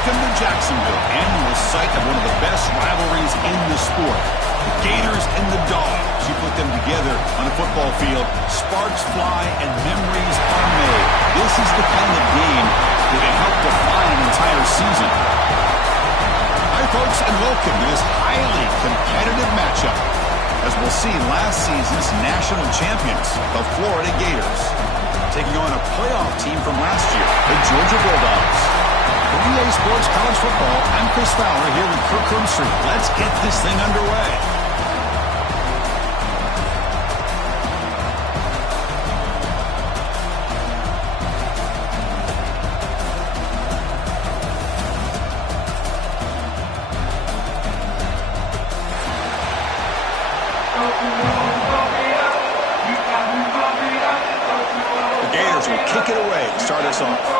Welcome to Jacksonville, annual site of one of the best rivalries in the sport. The Gators and the Dogs. You put them together on a football field, sparks fly and memories are made. This is the kind of game that can help define an entire season. Hi, folks, and welcome to this highly competitive matchup. As we'll see, last season's national champions, the Florida Gators, taking on a playoff team from last year, the Georgia Bulldogs. For EA Sports College Football, I'm Chris Fowler here with Kirk Crumpstreet. Let's get this thing underway. The Gators will kick it away to start us off.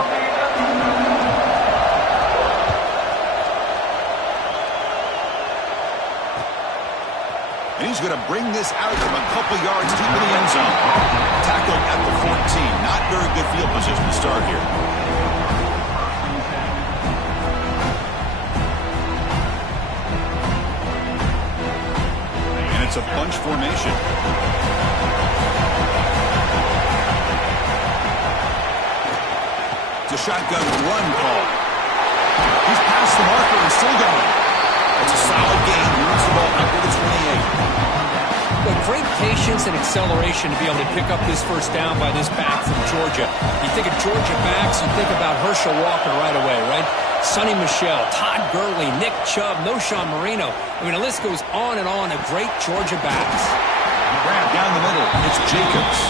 And he's going to bring this out from a couple yards deep in the end zone. Tackled at the 14. Not very good field position to start here. And it's a bunch formation. It's a shotgun run call. He's past the marker and still going. It's a solid gain. Moves the ball up to the 28. But great patience and acceleration to be able to pick up this first down by this back from Georgia. You think of Georgia backs, you think about Herschel Walker right away, right? Sonny Michel, Todd Gurley, Nick Chubb, Noshawn Marino. I mean, the list goes on and on of great Georgia backs. Grab down the middle. It's Jacobs.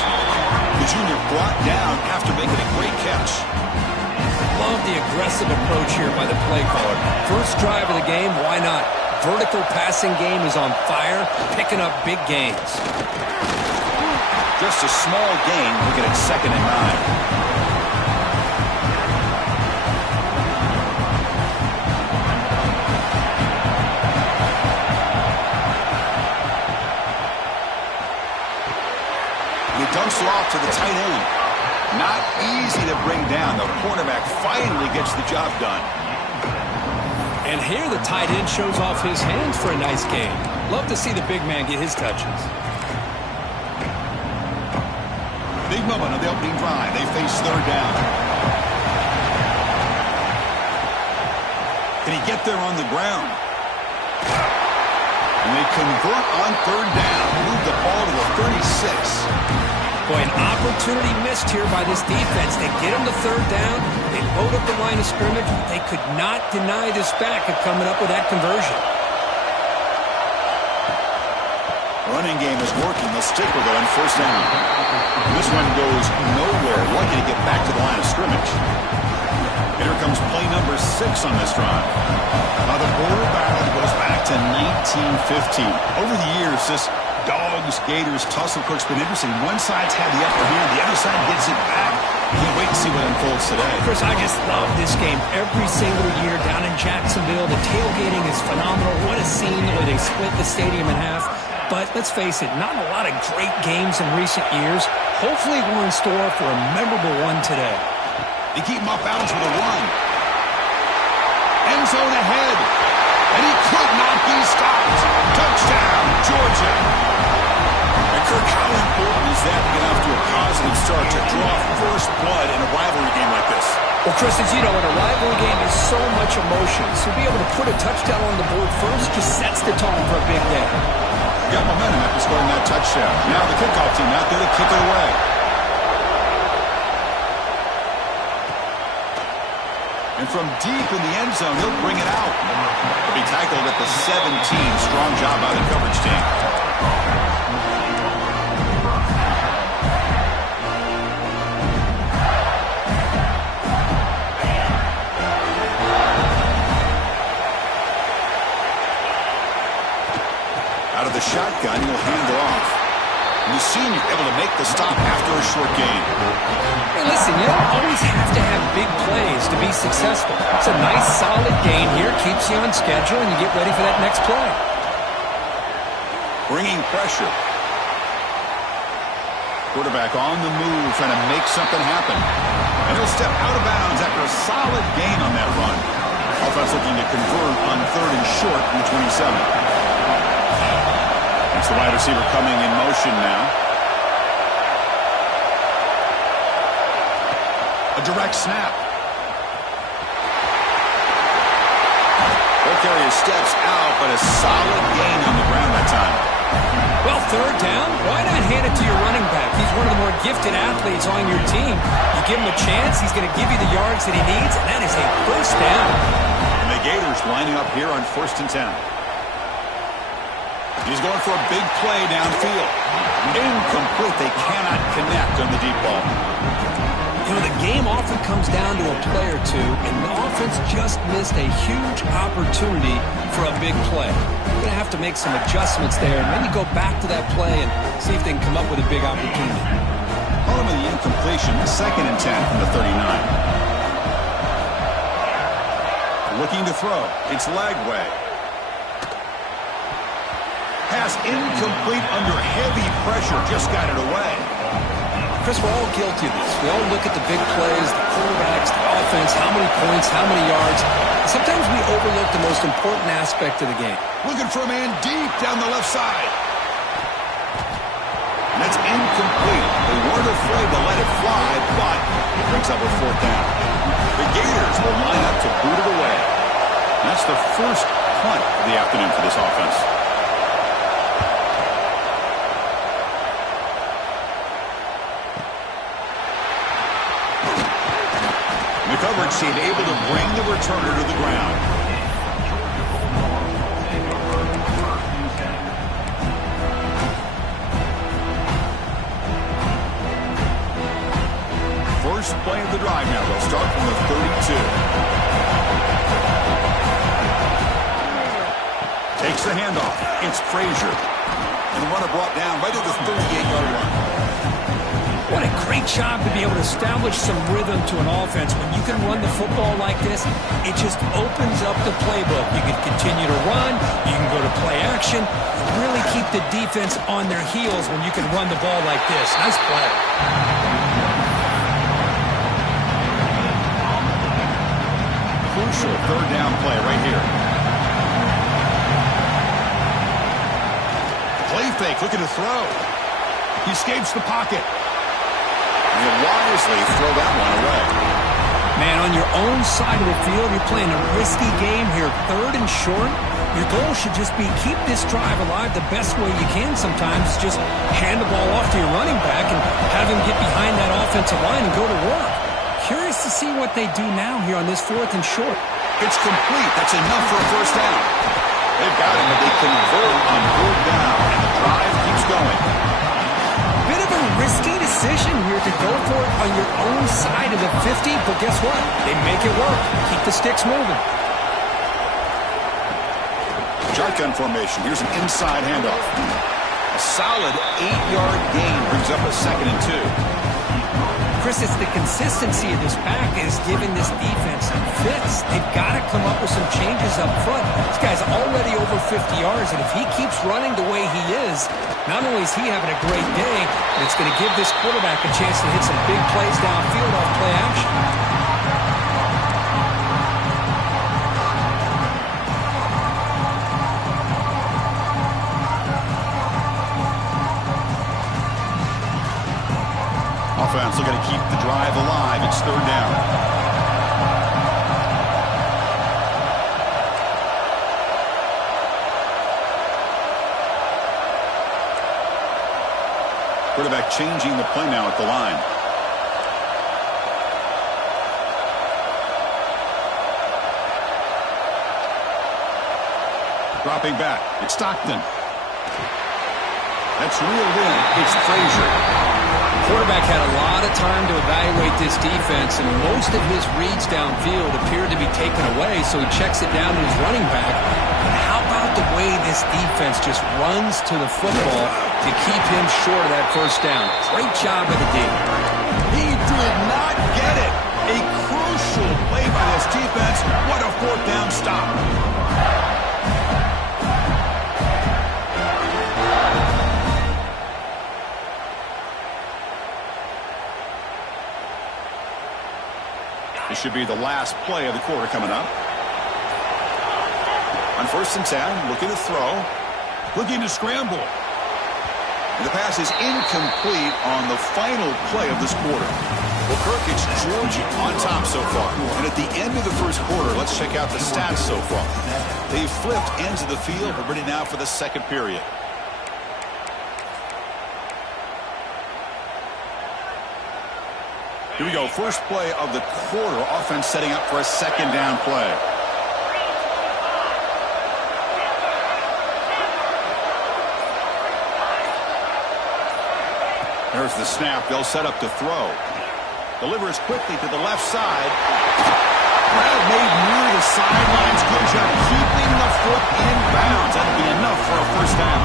The junior brought down after making a great catch. Love the aggressive approach here by the play caller. First drive of the game, why not? Vertical passing game is on fire, picking up big gains. Just a small gain, looking at 2nd and 9. He dumps it off to the tight end. Not easy to bring down. The cornerback finally gets the job done. And here the tight end shows off his hands for a nice game. Love to see the big man get his touches. Big moment on the opening drive. They face 3rd down. Can he get there on the ground? And they convert on 3rd down. Move the ball to the 36. Boy, an opportunity missed here by this defense. They get him to 3rd down. They load up the line of scrimmage. They could not deny this back of coming up with that conversion. Running game is working. They'll stick with it on 1st down. This one goes nowhere. Lucky to get back to the line of scrimmage. And here comes play number 6 on this drive. Now the border battle goes back to 1915. Over the years, this Dogs-Gators tussle, Cook's been interesting. One side's had the upper hand, the other side gets it back. Can't wait to see what unfolds today. Chris, I just love this game every single year down in Jacksonville. The tailgating is phenomenal. What a scene the way they split the stadium in half. But let's face it, not a lot of great games in recent years. Hopefully we're in store for a memorable one today. They keep him off balance with a run. End zone ahead. And he could not be stopped. Touchdown, Georgia. And Kirk, how important is that to get off to a positive start to draw first blood in a rivalry game like this? Well, Chris, as you know, in a rivalry game is so much emotion. So to be able to put a touchdown on the board first just sets the tone for a big day. Got momentum after scoring that touchdown. Now the kickoff team out there to kick it away. And from deep in the end zone, he'll bring it out. He'll be tackled at the 17. Strong job by the coverage team. Out of the shotgun, he'll hand it off. And the senior able to make the stop after a short gain. Hey, listen, you don't always have to have big plays to be successful. It's a nice, solid gain here. Keeps you on schedule, and you get ready for that next play. Bringing pressure. Quarterback on the move, trying to make something happen. And he'll step out of bounds after a solid gain on that run. A convert on 3rd and short from the 27. That's the wide receiver coming in motion now. A direct snap. Ball carrier steps out, but a solid gain on the ground that time. Well, 3rd down, why not hand it to your running back? He's one of the more gifted athletes on your team. You give him a chance, he's going to give you the yards that he needs, and that is a 1st down. And the Gators lining up here on 1st and 10. He's going for a big play downfield. Incomplete. They cannot connect on the deep ball. You know, the game often comes down to a play or two, and the offense just missed a huge opportunity for a big play. They're going to have to make some adjustments there and maybe go back to that play and see if they can come up with a big opportunity. Call him the incompletion, 2nd and 10 from the 39. Looking to throw. It's Lagway. Pass incomplete under heavy pressure. Just got it away. Chris, we're all guilty of this. We all look at the big plays, the quarterbacks, the offense, how many points, how many yards. Sometimes we overlook the most important aspect of the game. Looking for a man deep down the left side. And that's incomplete. They weren't afraid to let it fly, but it brings up a 4th down. The Gators will line up to boot it away. And that's the first punt of the afternoon for this offense. The coverage team able to bring the returner to the ground. First play of the drive now. They'll start from the 32. Takes the handoff. It's Frazier. And the runner brought down right at the 38-yard line. What a great job to be able to establish some rhythm to an offense. When you can run the football like this, it just opens up the playbook. You can continue to run. You can go to play action. Really keep the defense on their heels when you can run the ball like this. Nice play. Crucial 3rd down play right here. Play fake, looking to throw. He escapes the pocket. And he'll wisely throw that one away. Man, on your own side of the field, you're playing a risky game here. 3rd and short. Your goal should just be keep this drive alive the best way you can sometimes. Is just hand the ball off to your running back and have him get behind that offensive line and go to work. Curious to see what they do now here on this 4th and short. It's complete. That's enough for a 1st down. They've got him, but they convert on 4th down, and the drive keeps going. Bit of a risky decision here to go for it on your own side of the 50, but guess what? They make it work. Keep the sticks moving. Shotgun formation. Here's an inside handoff. A solid 8-yard gain brings up a 2nd and 2. Chris, it's the consistency of this pack that is giving this defense some fits. They've got to come up with some changes up front. This guy's already over 50 yards, and if he keeps running the way he is, not only is he having a great day, but it's going to give this quarterback a chance to hit some big plays downfield off play action. Offense looking to keep the drive alive. It's 3rd down. Quarterback changing the play now at the line. Dropping back. It's Stockton. That's reeled in. It's Frazier. Quarterback had a lot of time to evaluate this defense, and most of his reads downfield appeared to be taken away, so he checks it down to his running back. But how about the way this defense just runs to the football to keep him short of that 1st down? Great job of the D. He did not get it. A crucial play by this defense. What a 4th down stop. This should be the last play of the quarter coming up. first and 10, looking to throw. Looking to scramble. And the pass is incomplete on the final play of this quarter. Well, Kirk, it's Georgia on top so far. And at the end of the first quarter, let's check out the stats so far. They've flipped ends of the field. We're ready now for the second period. Here we go. First play of the quarter. Offense setting up for a second down play. There's the snap. They'll set up to throw. Delivers quickly to the left side. Grab made near the sidelines. Good job keeping the foot in bounds. That'll be enough for a first down.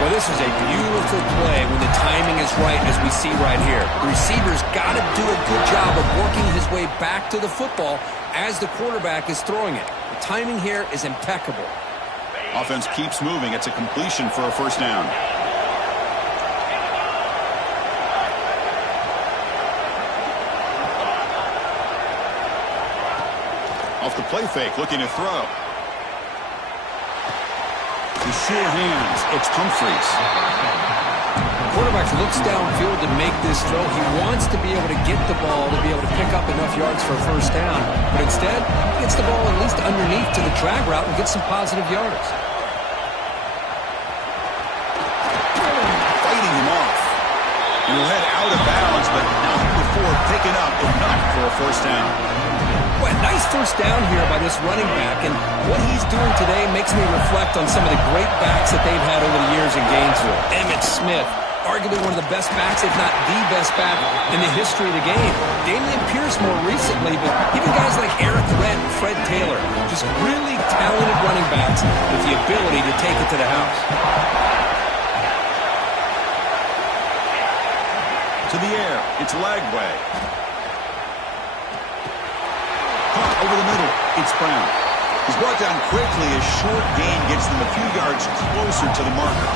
Well, this is a beautiful play when the timing is right, as we see right here. The receiver's got to do a good job of working his way back to the football as the quarterback is throwing it. The timing here is impeccable. Offense keeps moving. It's a completion for a first down. Off the play fake, looking to throw. The sure hands, it's Humphreys. The quarterback looks downfield to make this throw. He wants to be able to get the ball to be able to pick up enough yards for a first down. But instead, he gets the ball at least underneath to the drag route and gets some positive yards. Fighting him off. And he'll head out of bounds, but not before picking up enough for a first down. Well, nice first down here by this running back, and what he's doing today makes me reflect on some of the great backs that they've had over the years in Gainesville. Emmitt Smith, arguably one of the best backs, if not the best back in the history of the game. Damian Pierce more recently, but even guys like Eric Redd and Fred Taylor, just really talented running backs with the ability to take it to the house. To the air, it's Lagway. Over the middle, it's Brown. He's brought down quickly. A short gain gets them a few yards closer to the marker.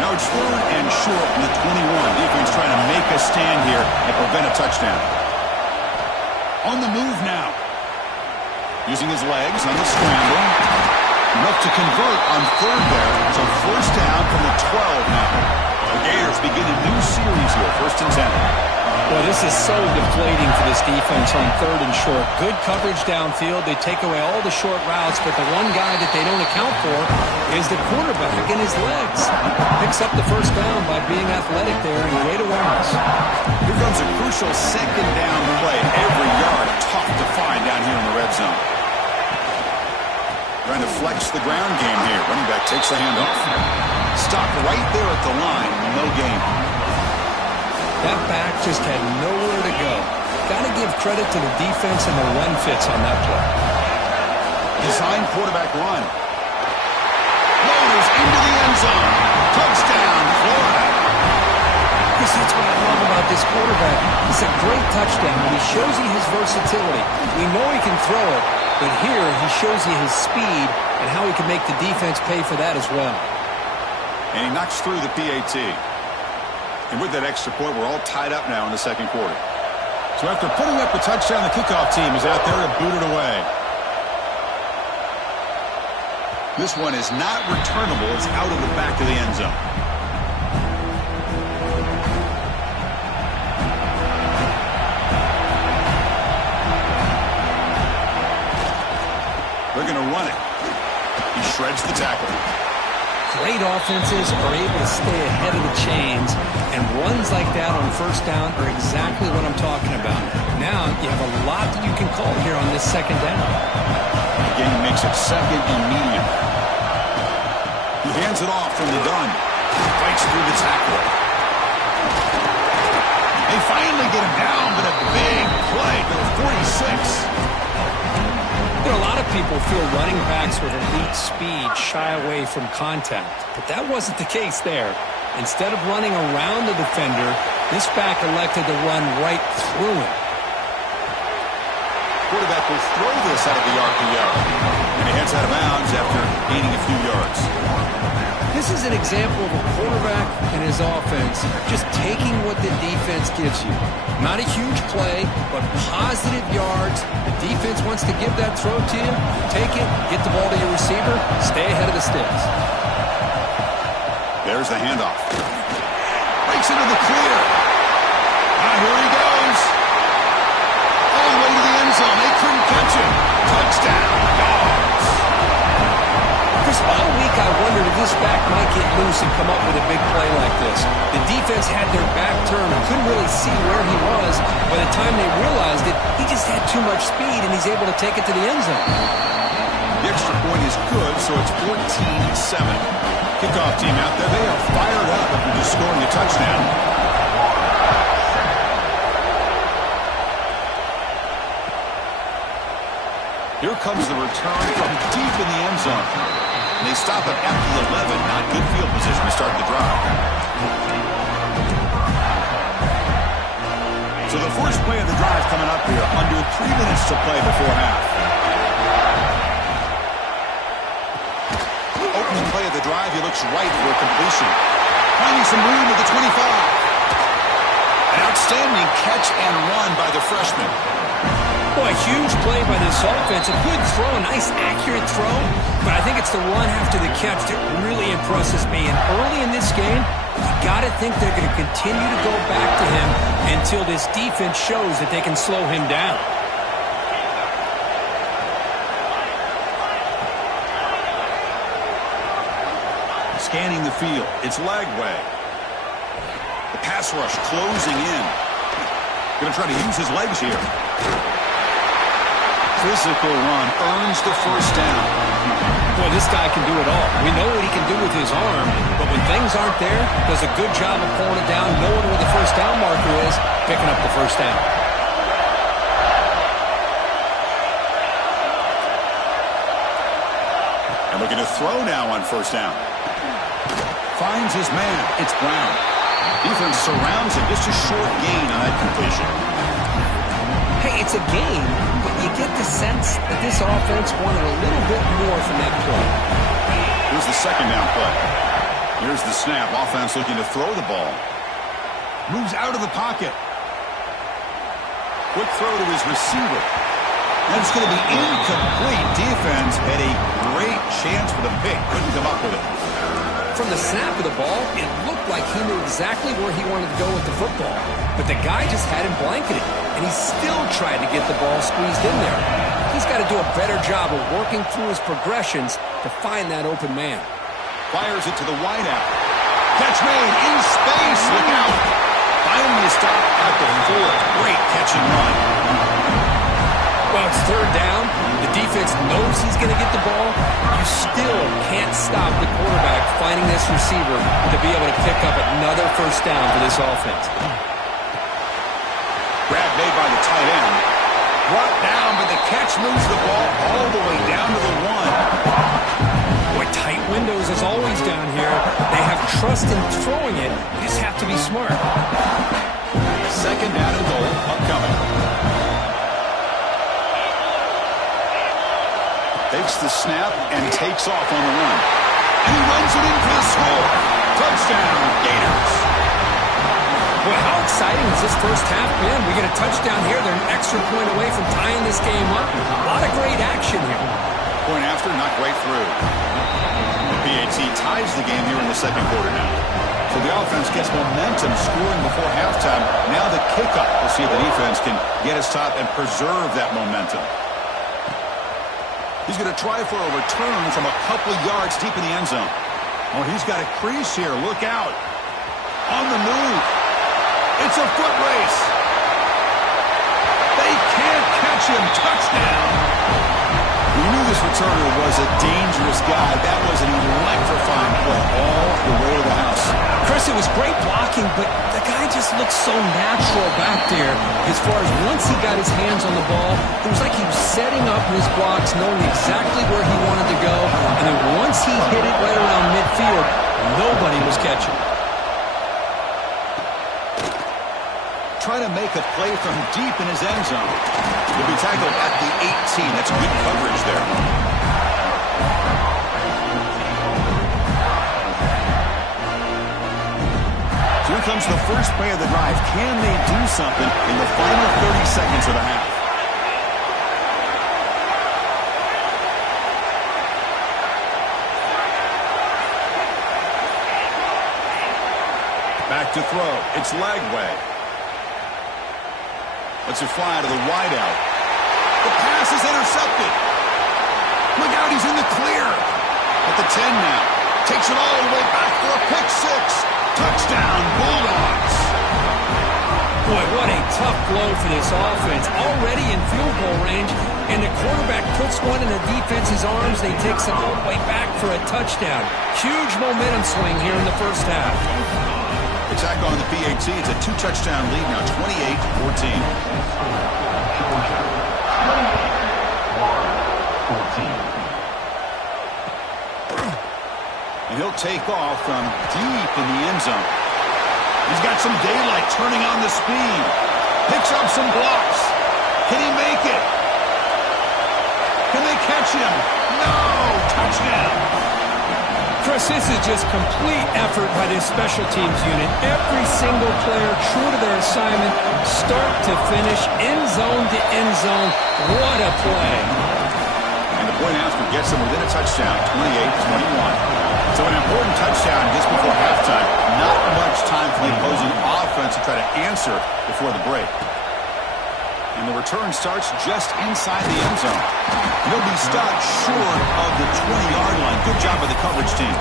Now it's third and short from the 21. Defense trying to make a stand here and prevent a touchdown. On the move now. Using his legs on the scramble. Enough to convert on third there. So first down from the 12 now. The Gators begin a new series here, first and 10. Well, this is so deflating for this defense on third and short. Good coverage downfield. They take away all the short routes, but the one guy that they don't account for is the quarterback and his legs. Picks up the first down by being athletic there and great awareness. Here comes a crucial second down play. Every yard tough to find down here in the red zone. Trying to flex the ground game here. Running back takes the handoff. Stopped right there at the line. No gain. That back just had nowhere to go. Got to give credit to the defense and the run fits on that play. Design quarterback run. Loaders into the end zone. Touchdown, Florida. Because that's what I love about this quarterback. It's a great touchdown when he shows you his versatility. We know he can throw it, but here he shows you his speed and how he can make the defense pay for that as well. And he knocks through the PAT. And with that extra point, we're all tied up now in the second quarter. So after putting up the touchdown, the kickoff team is out there to boot it away. This one is not returnable. It's out of the back of the end zone. They're going to run it. He shreds the tackle. Great offenses are able to stay ahead of the chains, and runs like that on first down are exactly what I'm talking about. Now you have a lot that you can call here on this second down. Again, he makes it second and medium. He hands it off from the gun. Fights through the tackle. They finally get him down, but a big play to the 46. You know, a lot of people feel running backs with elite speed shy away from contact, but that wasn't the case there. Instead of running around the defender, this back elected to run right through him. Quarterback will throw this out of the RPO, and he heads out of bounds after gaining a few yards. This is an example of a quarterback and his offense just taking what the defense gives you. Not a huge play, but positive yards. The defense wants to give that throw to you. Take it, get the ball to your receiver, stay ahead of the sticks. There's the handoff. Breaks into the clear. Here he goes. All the way to the end zone. They couldn't catch him. Touchdown, Dogs. Chris, all week I wondered if this back might get loose and come up with a big play like this. The defense had their back turned and couldn't really see where he was. By the time they realized it, he just had too much speed, and he's able to take it to the end zone. The extra point is good, so it's 14-7. Kickoff team out there. They are fired up after just scoring a touchdown. Here comes the return from deep in the end zone. And they stop it at the 11. Not good field position to start the drive. So the first play of the drive coming up here. Under 3 minutes to play before half. Opening play of the drive. He looks right for a completion. Finding some room at the 25. An outstanding catch and run by the freshman. Boy, a huge play by this offense. A good throw, a nice accurate throw. But I think it's the run after the catch that really impresses me. And early in this game, you got to think they're going to continue to go back to him until this defense shows that they can slow him down. Scanning the field. It's Lagway. The pass rush closing in. Going to try to use his legs here. Physical run earns the first down. Boy, this guy can do it all. We know what he can do with his arm, but when things aren't there, does a good job of pulling it down, knowing where the first down marker is, picking up the first down. And looking to throw now on first down. Finds his man. It's Brown. Defense surrounds him. Just a short gain on that completion. Hey, it's a game, but you get the sense that this offense wanted a little bit more from that play. Here's the second down play. Here's the snap. Offense looking to throw the ball. Moves out of the pocket. Quick throw to his receiver. And it's going to be incomplete. Defense had a great chance for the pick. Couldn't come up with it. From the snap of the ball, it looked like he knew exactly where he wanted to go with the football. But the guy just had him blanketed, and he still tried to get the ball squeezed in there. He's got to do a better job of working through his progressions to find that open man. Fires it to the wideout. Catch made in space. Look out. Finally a stop at the 4. Great catch and run. Well, it's third down. The defense knows he's going to get the ball. You still can't stop the quarterback finding this receiver to be able to pick up another first down for this offense. Grab made by the tight end. Brought down, but the catch moves the ball all the way down to the 1. Boy, tight windows as always down here. They have trust in throwing it. You just have to be smart. Second down and goal upcoming. Takes the snap and takes off on the run. And he runs it in for the score. Touchdown, Gators. Boy, how exciting has this first half been? We get a touchdown here. They're an extra point away from tying this game up. A lot of great action here. Point after, not right through. The PAT ties the game here in the second quarter now. So the offense gets momentum scoring before halftime. Now the kickoff. We'll see if the defense can get a stop and preserve that momentum. He's going to try for a return from a couple yards deep in the end zone. Oh, he's got a crease here. Look out. On the move. It's a foot race. They can't catch him. Touchdown. We knew this returner was a dangerous guy. That was an electrifying play all the way to the house. Chris, it was great blocking, but the guy just looked so natural back there. As far as once he got his hands on the ball, it was like he was setting up his blocks, knowing exactly where he wanted to go. And then once he hit it right around midfield, nobody was catching. Trying to make a play from deep in his end zone. He'll be tackled at the 18. That's good coverage there. comes the first play of the drive. Can they do something in the final 30 seconds of the half? Back to throw. It's Lagway. Lets it fly to the wideout. The pass is intercepted. Look out, he's in the clear. At the 10 now. Takes it all the way back for a pick six. Touchdown, Bulldogs. Boy, what a tough blow for this offense. Already in field goal range, and the quarterback puts one in the defense's arms. They takes it all the way back for a touchdown. Huge momentum swing here in the first half. Attack on the PAT. It's a two-touchdown lead now, 28-14. And he'll take off from deep in the end zone. He's got some daylight turning on the speed. Picks up some blocks. Can he make it? Can they catch him? No! Touchdown! Chris, this is just complete effort by this special teams unit. Every single player true to their assignment, start to finish, end zone to end zone. What a play. And the point after gets them within a touchdown, 28-21. So an important touchdown just before halftime. Not much time for the opposing offense to try to answer before the break. And the return starts just inside the end zone. He'll be stopped short of the 20-yard line. Good job by the coverage team.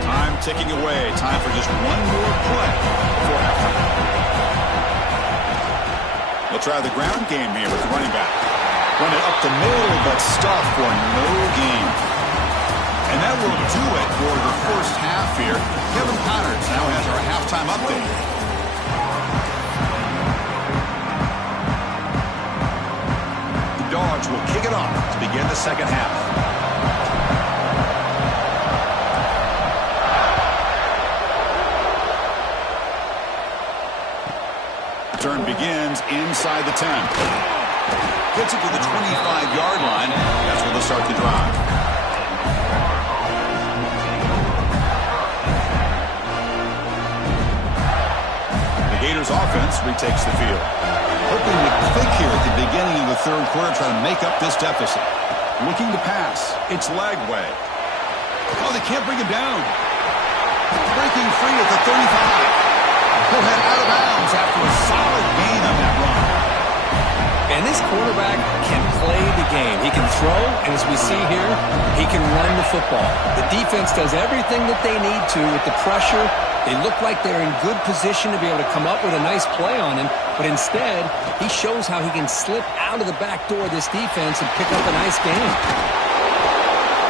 Time ticking away. Time for just one more play before halftime. They'll try the ground game here with the running back. Run it up the middle, but stuffed for no gain. And that will do it for the first half here. Kevin Connors now has our halftime update. The Dogs will kick it off to begin the second half. Turn begins inside the 10. Gets it to the 25-yard line. That's where they'll start the drive. The Gators offense retakes the field. Hoping to click here at the beginning of the third quarter, trying to make up this deficit. Looking to pass. It's Lagway. Oh, they can't bring him down. Breaking free at the 35. He'll head out of bounds after a solid gain on that run. And this quarterback can play the game. He can throw, and as we see here, he can run the football. The defense does everything that they need to with the pressure. They look like they're in good position to be able to come up with a nice play on him, but instead, he shows how he can slip out of the back door of this defense and pick up a nice gain.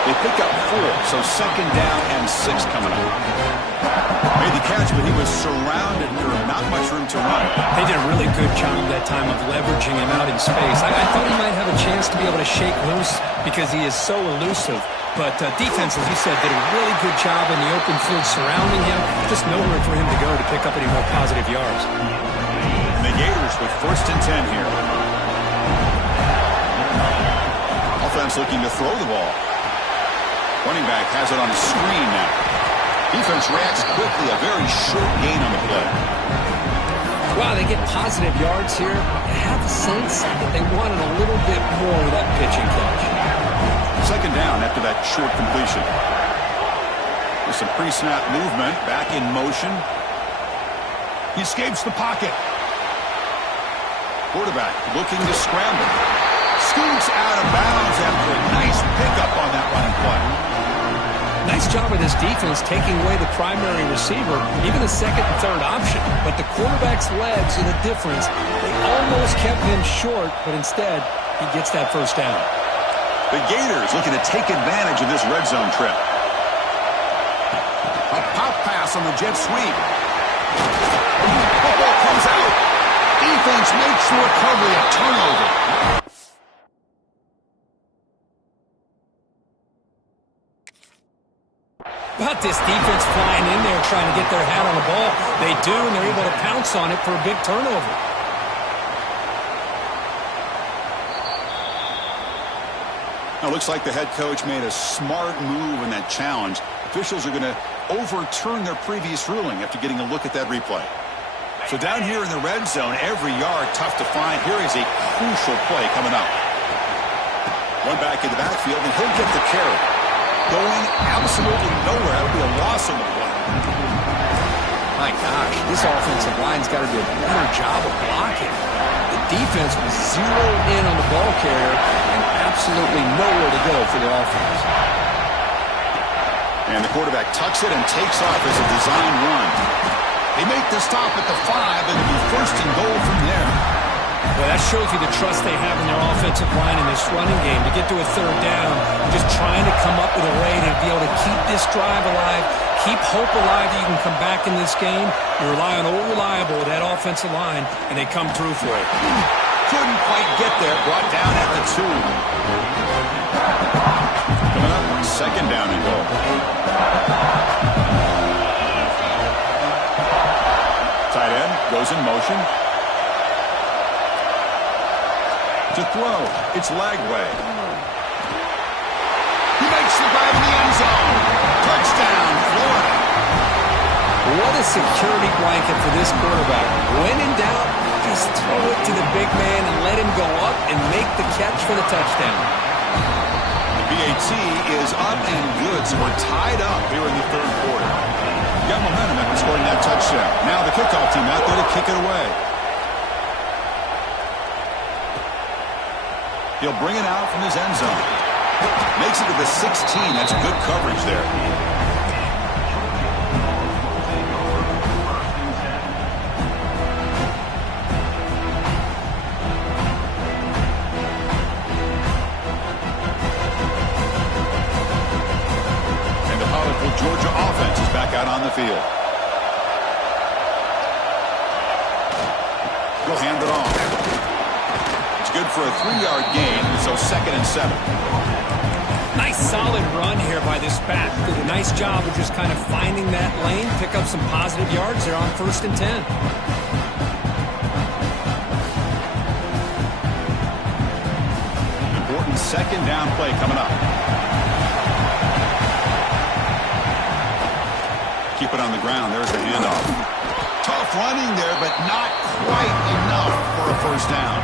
They pick up 4, so second down and 6 coming up. Made the catch, but he was surrounded. There was not much room to run. They did a really good job that time of leveraging him out in space. I thought he might have a chance to be able to shake loose because he is so elusive. But defense, as you said, did a really good job in the open field surrounding him. Just nowhere for him to go to pick up any more positive yards. And the Gators with first and 10 here. Offense looking to throw the ball. Running back has it on the screen now. Defense reacts quickly, a very short gain on the play. Wow, they get positive yards here. I have the sense that they wanted a little bit more with that pitching catch. Second down after that short completion. With some pre-snap movement, back in motion. He escapes the pocket. Quarterback looking to scramble. Scoots out of bounds after a nice pickup on that running play. Nice job of this defense taking away the primary receiver, even the second and third option. But the quarterback's legs are the difference. They almost kept him short, but instead, he gets that first down. The Gators looking to take advantage of this red zone trip. A pop pass on the jet sweep. Football comes out. Defense makes the recovery, a turnover. But this defense flying in there trying to get their hat on the ball. They do, and they're able to pounce on it for a big turnover. Now, it looks like the head coach made a smart move in that challenge. Officials are going to overturn their previous ruling after getting a look at that replay. So down here in the red zone, every yard tough to find. Here is a crucial play coming up. One back in the backfield, and he'll get the carry. Going absolutely nowhere. That'll be a loss on the play. My gosh, this offensive line's got to do a better job of blocking. The defense was zeroed in on the ball carrier and absolutely nowhere to go for the offense. And the quarterback tucks it and takes off as a design run. They make the stop at the 5, and it'll be first and goal from there. Well, that shows you the trust they have in their offensive line in this running game. To get to a third down, just trying to come up with a way to be able to keep this drive alive, keep hope alive that you can come back in this game. You rely on old reliable, that offensive line, and they come through for it. Couldn't quite get there. Brought down at the 2. Coming up, second down and goal. Tight end goes in motion. To throw, it's Lagway. He makes the grab in the end zone. Touchdown, Florida. What a security blanket for this quarterback. When in doubt, just throw it to the big man and let him go up and make the catch for the touchdown. The BAT is up and good, so we're tied up here in the third quarter. Got momentum after scoring that touchdown. Now the kickoff team out there to kick it away. He'll bring it out from his end zone. Makes it to the 16. That's good coverage there. And the powerful Georgia offense is back out on the field. We'll hand it off. Good for a 3-yard gain, so second and 7. Nice solid run here by this back. Did a nice job of just kind of finding that lane, pick up some positive yards there on first and 10. Important second down play coming up. Keep it on the ground. There's the handoff. Tough running there, but not quite enough for a first down.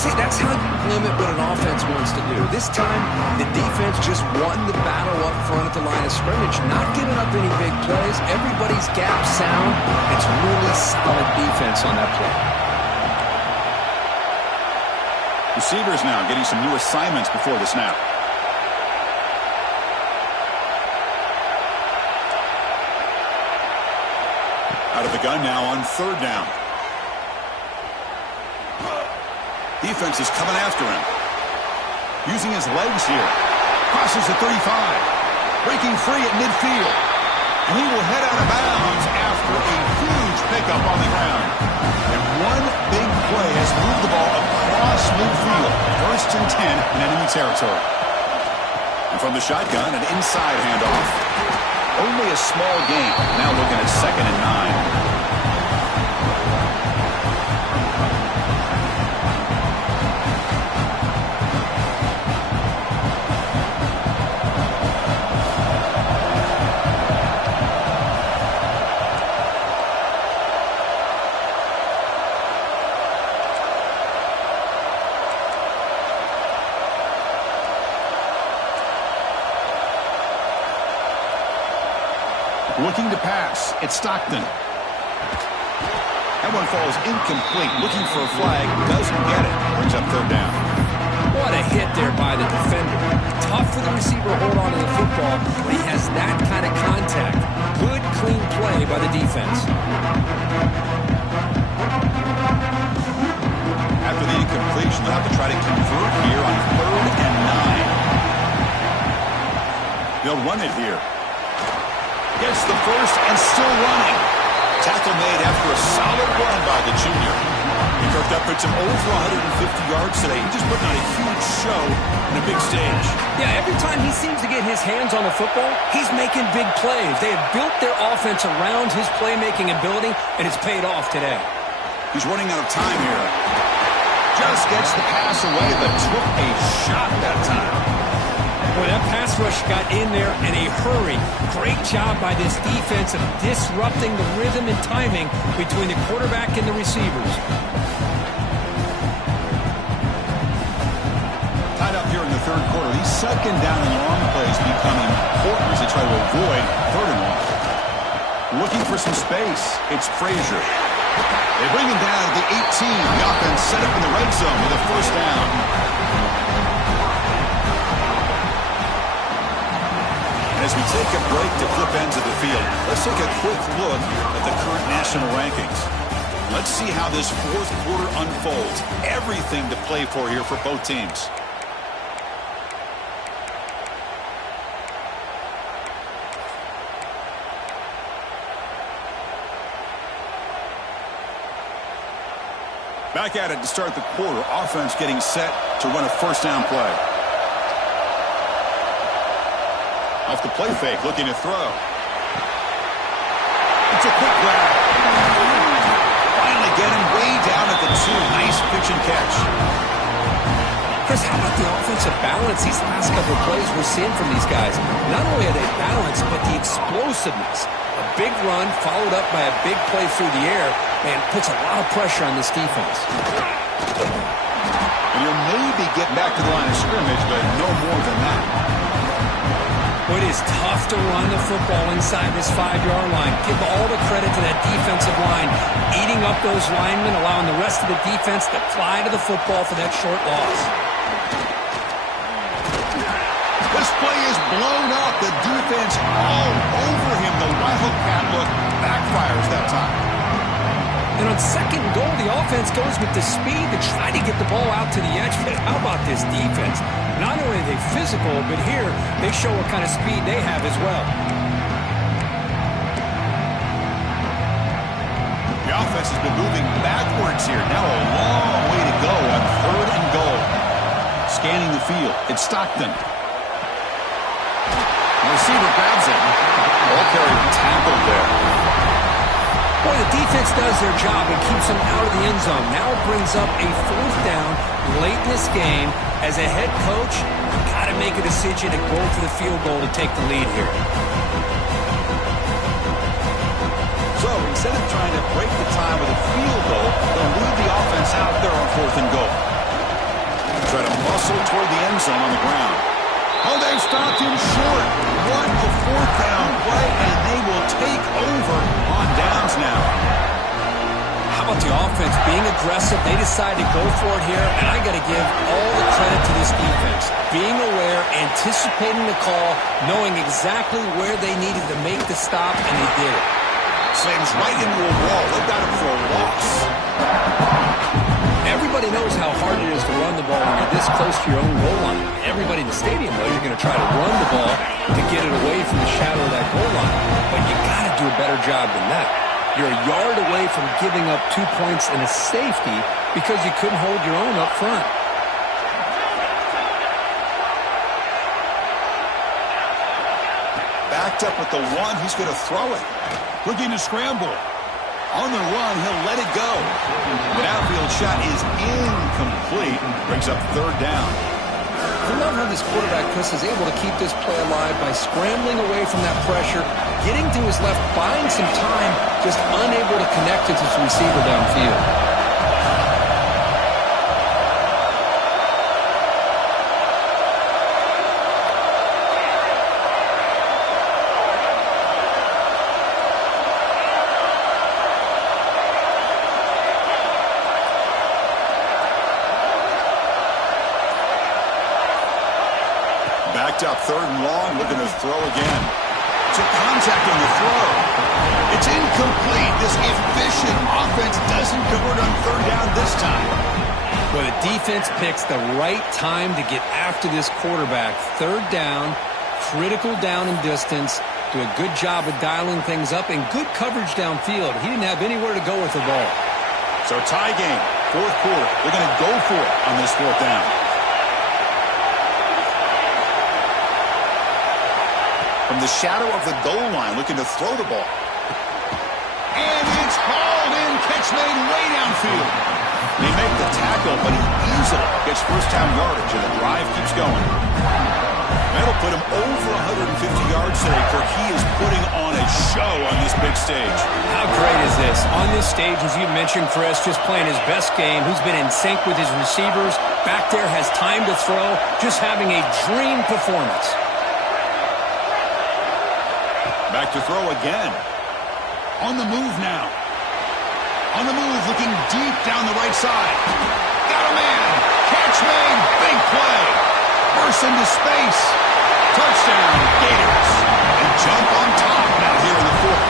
See, that's how you limit what an offense wants to do. This time, the defense just won the battle up front at the line of scrimmage, not giving up any big plays. Everybody's gap sound. It's really solid defense on that play. Receivers now getting some new assignments before the snap. Out of the gun now on third down. Defense is coming after him. Using his legs here. Crosses the 35. Breaking free at midfield. And he will head out of bounds after a huge pickup on the ground. And one big play has moved the ball across midfield. First and 10 in enemy territory. And from the shotgun, an inside handoff. Only a small gain. Now looking at second and 9. Looking to pass. It's Stockton. That one falls incomplete. Looking for a flag. Doesn't get it. Brings up third down. What a hit there by the defender. Tough for the receiver to hold on to the football, but he has that kind of contact. Good, clean play by the defense. After the incompletion, they'll have to try to convert here on third and 9. They'll run it here. Gets the first and still running. Tackle made after a solid run by the junior. He cooked up, puts him over 150 yards today. He just putting on a huge show in a big stage. Yeah, every time he seems to get his hands on the football, he's making big plays. They have built their offense around his playmaking ability, and it's paid off today. He's running out of time here. Just gets the pass away, but took a shot that time. Boy, that pass rush got in there in a hurry. Great job by this defense of disrupting the rhythm and timing between the quarterback and the receivers. Tied up here in the third quarter. These second down and long plays become important as they try to avoid third and long. Looking for some space. It's Frazier. They bring him down at the 18. The offense set up in the red zone with a first down. As we take a break to flip ends of the field, let's take a quick look at the current national rankings. Let's see how this fourth quarter unfolds. Everything to play for here for both teams. Back at it to start the quarter. Offense getting set to run a first down play. Off the play fake, looking to throw. It's a quick grab. Finally get him way down at the 2. Nice pitch and catch. Chris, how about the offensive balance these last couple of plays we're seeing from these guys? Not only are they balanced, but the explosiveness. A big run followed up by a big play through the air, and puts a lot of pressure on this defense. And you'll maybe get back to the line of scrimmage, but no more than that. Well, it is tough to run the football inside this 5-yard line. Give all the credit to that defensive line, eating up those linemen, allowing the rest of the defense to fly to the football for that short loss. This play is blown up. The defense all over him. The wildcat look backfires that time. And on second and goal, the offense goes with the speed to try to get the ball out to the edge. But how about this defense? Not only are they physical, but here they show what kind of speed they have as well. The offense has been moving backwards here. Now a long way to go on third and goal. Scanning the field. It's Stockton. The receiver grabs it. Ball carrier tackled there. Boy, the defense does their job and keeps them out of the end zone. Now it brings up a fourth down late in this game. As a head coach, got to make a decision and go for the field goal to take the lead here. So instead of trying to break the tie with a field goal, they'll lead the offense out there on fourth and goal. Try to muscle toward the end zone on the ground. Oh, they've stopped him short. What a fourth down play, and they will take over on downs now. How about the offense being aggressive? They decide to go for it here, and I got to give all the credit to this defense. Being aware, anticipating the call, knowing exactly where they needed to make the stop, and they did it. Slams right into a wall. They got him for a loss. Everybody knows how hard it is to run the ball when you're this close to your own goal line. Everybody in the stadium knows you're going to try to run the ball to get it away from the shadow of that goal line. But you got to do a better job than that. You're a yard away from giving up 2 points and a safety because you couldn't hold your own up front. Backed up with the 1, he's going to throw it. Looking to scramble. On the run, he'll let it go. The outfield shot is incomplete. Brings up third down. I love how this quarterback, Chris, is able to keep this play alive by scrambling away from that pressure, getting to his left, buying some time, just unable to connect to his receiver downfield. Backed up third and long, looking to throw again. To contact on the throw. It's incomplete. This efficient offense doesn't convert on third down this time. Well, the defense picks the right time to get after this quarterback. Third down, critical down and distance. Do a good job of dialing things up and good coverage downfield. He didn't have anywhere to go with the ball. So tie game, fourth quarter. They're going to go for it on this fourth down. From the shadow of the goal line, looking to throw the ball. And it's hauled in. Catch made way downfield. They make the tackle, but he easily gets first down yardage, and the drive keeps going. That'll put him over 150 yards today, Kirk. He is putting on a show on this big stage. How great is this? On this stage, as you mentioned, Chris, just playing his best game. He's been in sync with his receivers. Back there, has time to throw. Just having a dream performance. Back to throw again. On the move now. On the move, looking deep down the right side. Got a man. Catch made. Big play. Burst into space. Touchdown, Gators. And jump on top now here in the fourth.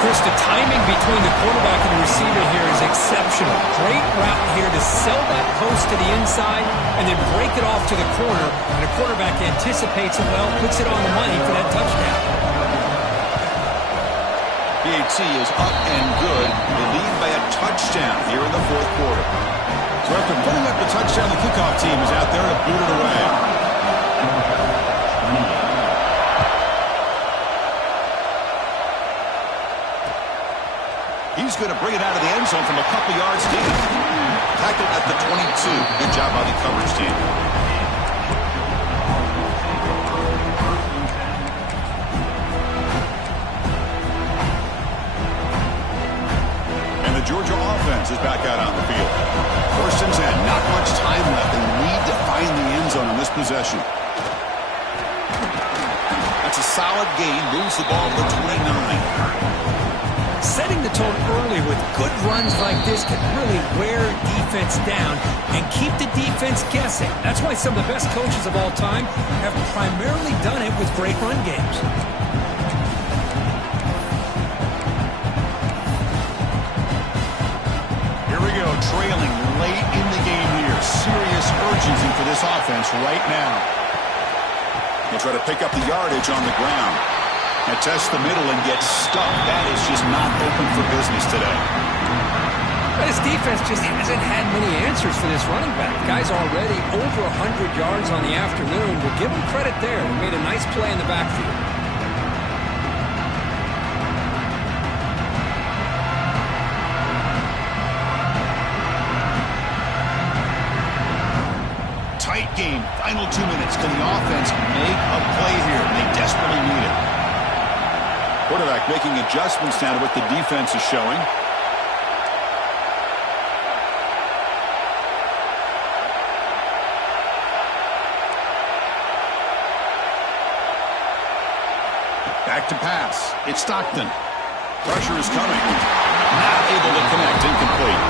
Chris, the timing between the quarterback and the receiver here is exceptional. Great route here to sell that post to the inside and then break it off to the corner. And the quarterback anticipates it well, puts it on the money for that touchdown. PAT is up and good. They lead by a touchdown here in the fourth quarter. So after putting up the touchdown, the kickoff team is out there to boot it away. He's going to bring it out of the end zone from a couple yards deep. Tackled at the 22. Good job by the coverage team. And the Georgia offense is back out on the field. First and 10. Not much time left. They need to find the end zone on this possession. That's a solid gain. Moves the ball to the 29. Setting the tone early with good runs like this can really wear defense down and keep the defense guessing. That's why some of the best coaches of all time have primarily done it with great run games. Here we go, trailing late in the game here. Serious urgency for this offense right now. They'll try to pick up the yardage on the ground. And test the middle and get stuck. That is just not open for business today. This defense just hasn't had many answers for this running back. Guy's already over 100 yards on the afternoon. We'll give him credit there. He made a nice play in the backfield. Tight game. Final 2 minutes. Can the offense make a play here? They desperately need it. Quarterback making adjustments now to what the defense is showing. Back to pass. It's Stockton. Pressure is coming. Not able to connect. Incomplete.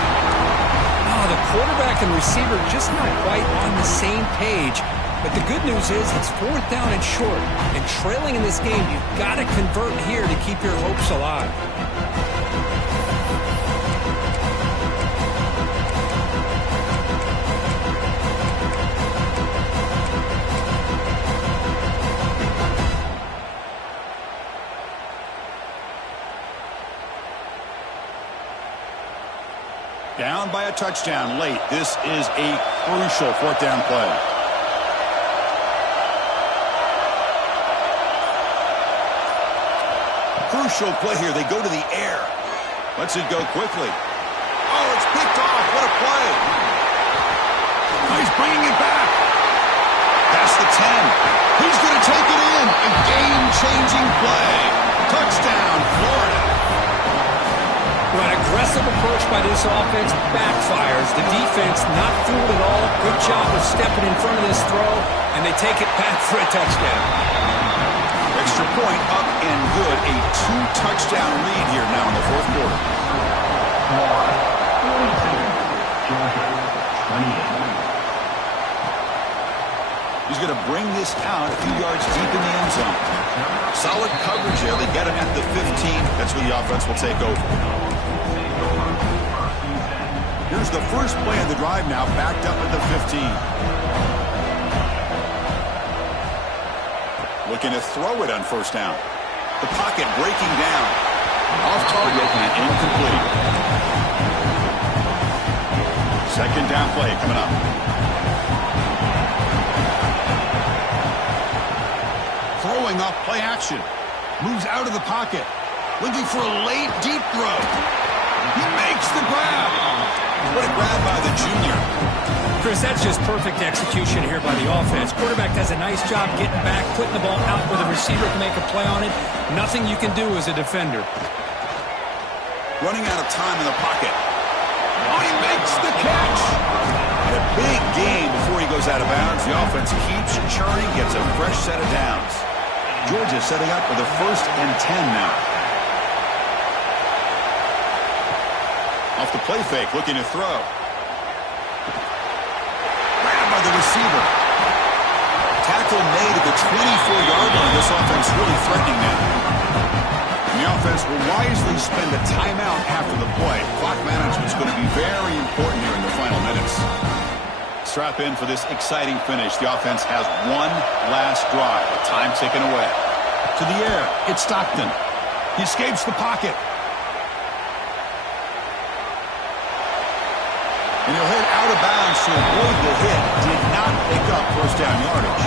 Oh, the quarterback and receiver just not quite on the same page. But the good news is it's fourth down and short. And trailing in this game, you've got to convert here to keep your hopes alive. Down by a touchdown late. This is a crucial fourth down play. Crucial play here. They go to the air. Lets it go quickly. Oh, it's picked off. What a play. Oh, he's bringing it back. Past the 10. He's going to take it in. A game-changing play. Touchdown, Florida. Well, an aggressive approach by this offense backfires. The defense not fooled at all. Good job of stepping in front of this throw, and they take it back for a touchdown. Extra point up and good. A 2-touchdown lead here now in the fourth quarter. He's going to bring this out a few yards deep in the end zone. Solid coverage there. They get him at the 15. That's where the offense will take over. Here's the first play of the drive now, backed up at the 15. Looking to throw it on first down. The pocket breaking down. Off target and incomplete. Second down play coming up. Throwing off play action. Moves out of the pocket. Looking for a late deep throw. He makes the grab. What a grab by the junior. Chris, that's just perfect execution here by the offense. Quarterback does a nice job getting back, putting the ball out where the receiver can make a play on it. Nothing you can do as a defender. Running out of time in the pocket. Oh, he makes the catch. And a big gain before he goes out of bounds. The offense keeps churning, gets a fresh set of downs. Georgia setting up for the 1st and 10 now. Off the play fake, looking to throw. Grabbed by the receiver. Tackle made at the 24-yard line. This offense really threatening now. And the offense will wisely spend a timeout after the play. Clock management's going to be very important here in the final minutes. Strap in for this exciting finish. The offense has one last drive. Time taken away. To the air. It's Stockton. He escapes the pocket. And he'll hit out of bounds to avoid the hit. Did not pick up first down yardage.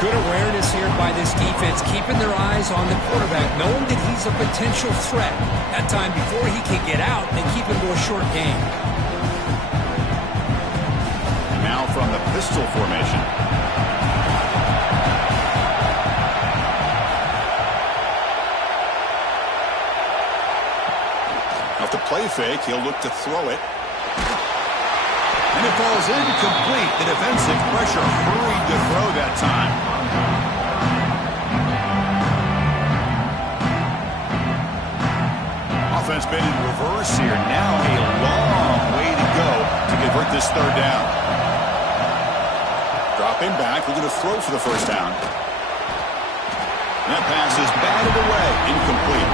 Good awareness here by this defense, keeping their eyes on the quarterback, knowing that he's a potential threat. That time before he can get out, they keep him to a short gain. Now from the pistol formation. Off the play fake, he'll look to throw it. And it falls incomplete. The defensive pressure hurried to throw that time. Offense been in reverse here. Now a long way to go to convert this 3rd down. Dropping back, looking to throw for the 1st down. And that pass is batted away, incomplete.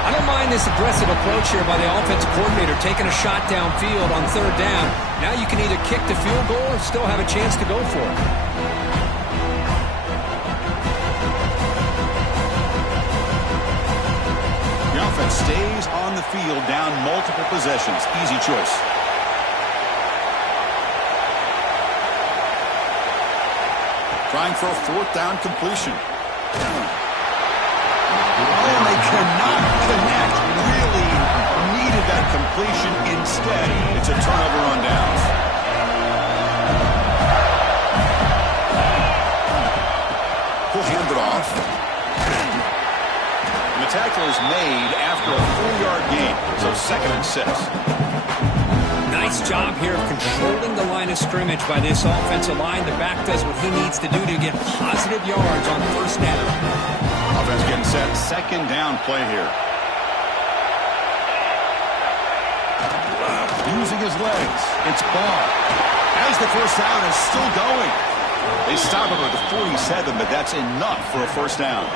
I don't mind this aggressive approach here by the offensive coordinator, taking a shot downfield on 3rd down. Now you can either kick the field goal or still have a chance to go for it. The offense stays on the field, down multiple possessions. Easy choice. Trying for a 4th down completion. Oh, and they cannot connect. Really needed that completion. Instead, it's a turnover on downs. He'll hand it off. And the tackle is made after a 4-yard gain. So 2nd and 6. Nice job here of controlling the line of scrimmage by this offensive line. The back does what he needs to do to get positive yards on 1st down. Offense getting set. 2nd down play here. Using his legs. It's Barr. As the 1st down is still going. They stop him at the 47, but that's enough for a 1st down.